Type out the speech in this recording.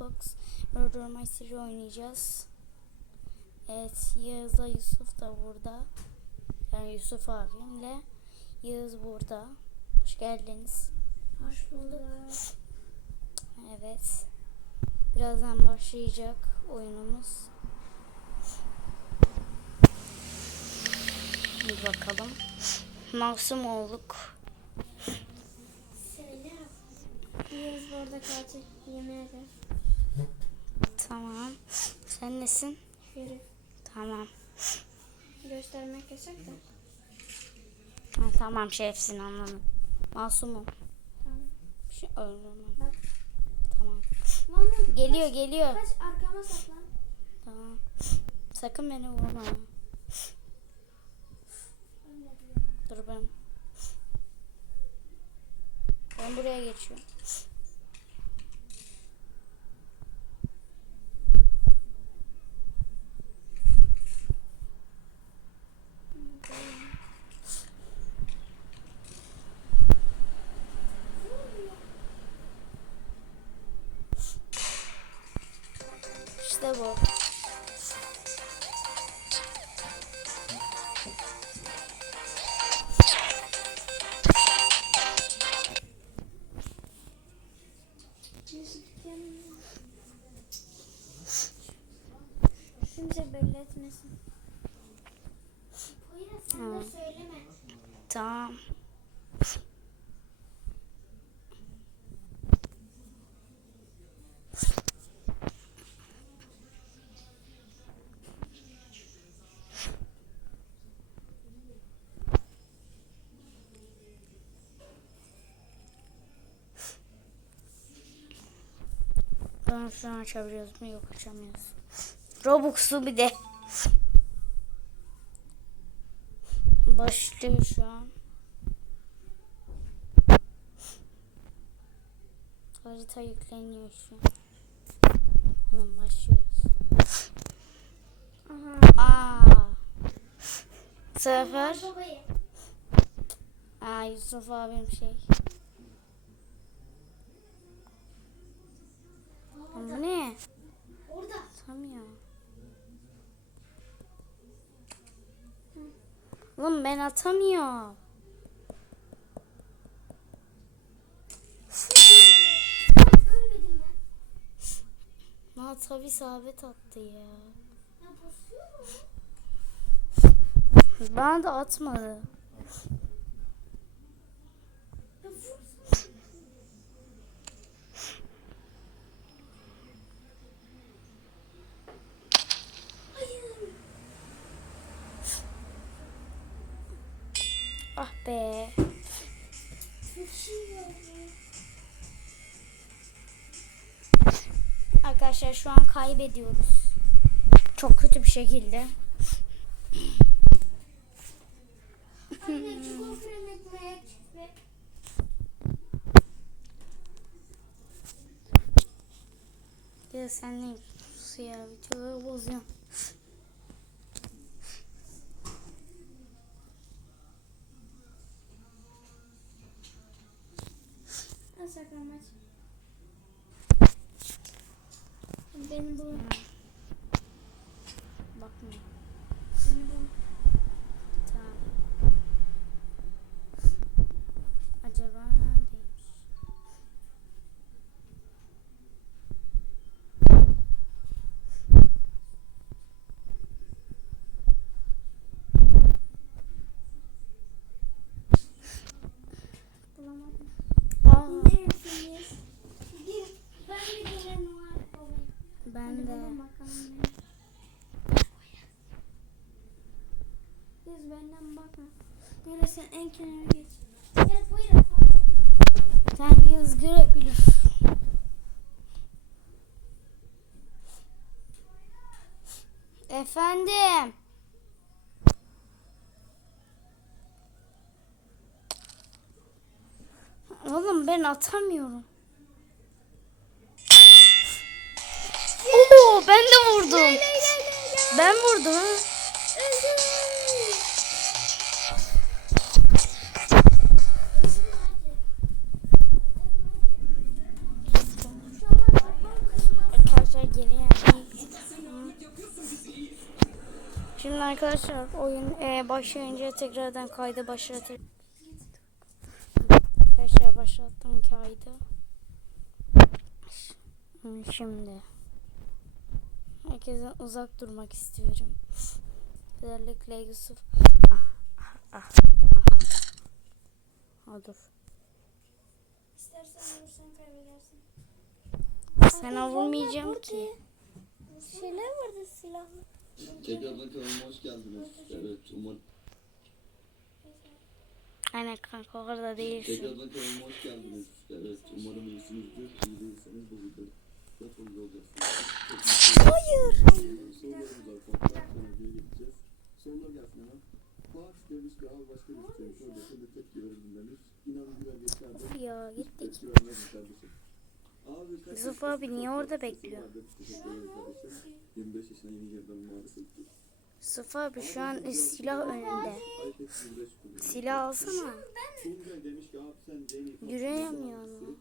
Roblox Murder Mystery oynayacağız. Evet Yağız'la Yusuf da burada. Yani Yusuf abimle Yağız burada. Hoş geldiniz. Hoş bulduk. Evet. Birazdan başlayacak oyunumuz. Bir bakalım. Masum olduk. Söyle. Yağız bu arada katil. Yemin ederim. Tamam. Sen nesin? Şerif. Tamam. Göstermek yasak da. Ha, tamam şerefsin anladım. Masumum. Tamam. Bir şey öldürmem. Bak. Tamam. Lan. Geliyor geliyor. Kaç arkama saklan. Tamam. Sakın beni vurma. Dur ben. Ben buraya geçiyorum. İşte bu. Kimse belli etmesin. Poyraz sen de söyleme. Tamam. Ben şunu açabiliyoruz mu? Yok açamıyoruz. Robux'u bir de. Başlıyor şu an. Harita yükleniyor şu an. Hemen başlıyoruz. Aha. Aa. Sefer. Aa Yusuf abim şey. Tam ya. Oğlum ben atamıyorum. Aa tabi sabit attı ya. Bana da atmadı. Ah be. Arkadaşlar şu an kaybediyoruz. Çok kötü bir şekilde. Ya sen ne suya videoları bozuyorsun. Saklanmaç. Beni bulun. Bakmıyor. Ben Hadi de. Kız benden bakma. Böyle sen en kenara geç. Gel buyurun. Sen yıldız görebilirsin. Efendim. Oğlum ben atamıyorum. ben de vurdum. Lay, lay, lay, lay. Ben vurdum. Şimdi arkadaşlar oyun e, başlayınca tekrardan kaydı başlatırım. Arkadaşlar şey başlattım kaydı. Şimdi herkesten uzak durmak istiyorum. Özellikle Yusuf. Ah, ah, ah, aha. Ha, dur. İstersen vursan kaybedersin. Sana vurmayacağım ki. Şeyler vardı silahlı. Tekrardan kanalıma hoş geldiniz. Evet, umarım Aynen kanka orada değilsin. tekrardan kanalıma hoş geldiniz. Evet, umarım iyisinizdir. İyi değilseniz bu videoda çok iyi olacaksınız. Hayır. Geçerdi. Ya gittik. Yusuf abi niye orada bekliyor? Teşekkür ederim kardeşim. 25 yaşına yeni girdim maalesef. Yusuf abi şu an silah önünde. iPad 25 kullanıyorum. Silah alsana. Yürüyemiyor ama.